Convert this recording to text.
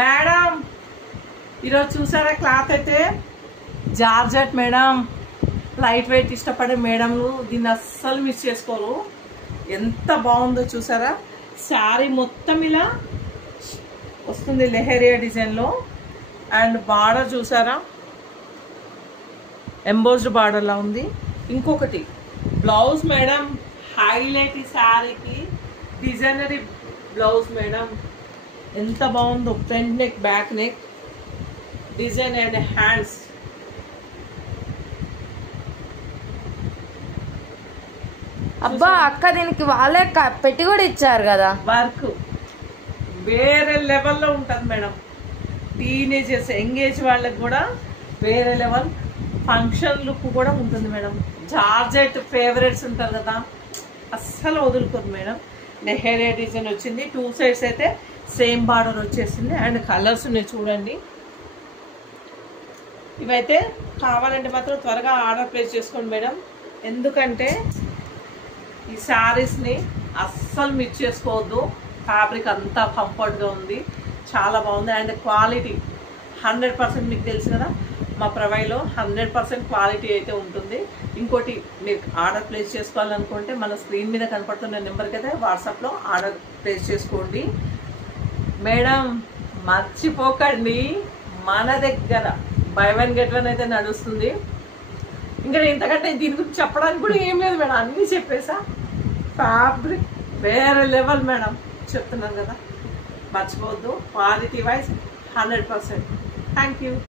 Madam ఈరోజు చూసారా cloth అయితే జార్జెట్ మేడం. లైట్ వెయిట్ ఇష్టపడే మేడంలు దీన్ని అస్సలు మిస్ చేసుకోరు. ఎంత బాగుందో చూసారా. శారీ మొత్తం ఇలా వస్తుంది లెహరియా డిజైన్లో. అండ్ బార్డర్ చూసారా, ఎంబోస్డ్ బార్డర్ లా ఉంది. ఇంకొకటి బ్లౌజ్ మేడం హైలైట్ ఈ శారీకి. డిజైనరీ బ్లౌజ్ మేడం, ఎంత బాగుందో. Front neck, back neck design and hands. అబ్బా అక్క, దీనికి వాళ్ళే పెట్టి కూడా ఇచ్చారు కదా. వర్క్ వేరే లెవెల్లో ఉంటుంది మేడం. టీనేజర్స్, ఎంగేజ్ వాళ్ళకి కూడా వేరే లెవెల్. ఫంక్షన్ లుక్ కూడా ఉంటుంది మేడం. జార్జెట్ ఫేవరెట్స్ ఉంటారు కదా, అస్సలు వదులుకోదు మేడం. లెహరియా డిజైన్ వచ్చింది. 2 సైడ్స్ అయితే సేమ్ బార్డర్ వచ్చేసింది. అండ్ కలర్స్ ఉన్నాయి చూడండి. ఇవైతే కావాలంటే మాత్రం త్వరగా ఆర్డర్ ప్లేస్ చేసుకోండి మేడం. ఎందుకంటే ఈ శారీస్ని అస్సలు మిస్ చేసుకోవద్దు. ఫ్యాబ్రిక్ అంతా కంఫర్ట్గా ఉంది, చాలా బాగుంది. అండ్ క్వాలిటీ 100% మీకు తెలుసు కదా, మా ప్రొవైడ్లో 100% క్వాలిటీ అయితే ఉంటుంది. ఇంకోటి, మీరు ఆర్డర్ ప్లేస్ చేసుకోవాలనుకుంటే మన స్క్రీన్ మీద కనపడుతున్న నెంబర్కి అయితే వాట్సాప్లో ఆర్డర్ ప్లేస్ చేసుకోండి మేడం. మర్చిపోకండి, మన దగ్గర బై 1 get 1 అయితే నడుస్తుంది. ఇంకా ఇంతకంటే దీని గురించి చెప్పడానికి కూడా ఏం లేదు మేడం, అన్నీ చెప్పేసా. ఫ్యాబ్రిక్ వేరే లెవెల్ మేడం, చెప్తున్నాను కదా. మర్చిపోవద్దు, క్వాలిటీ వైజ్ 100%. Thank you.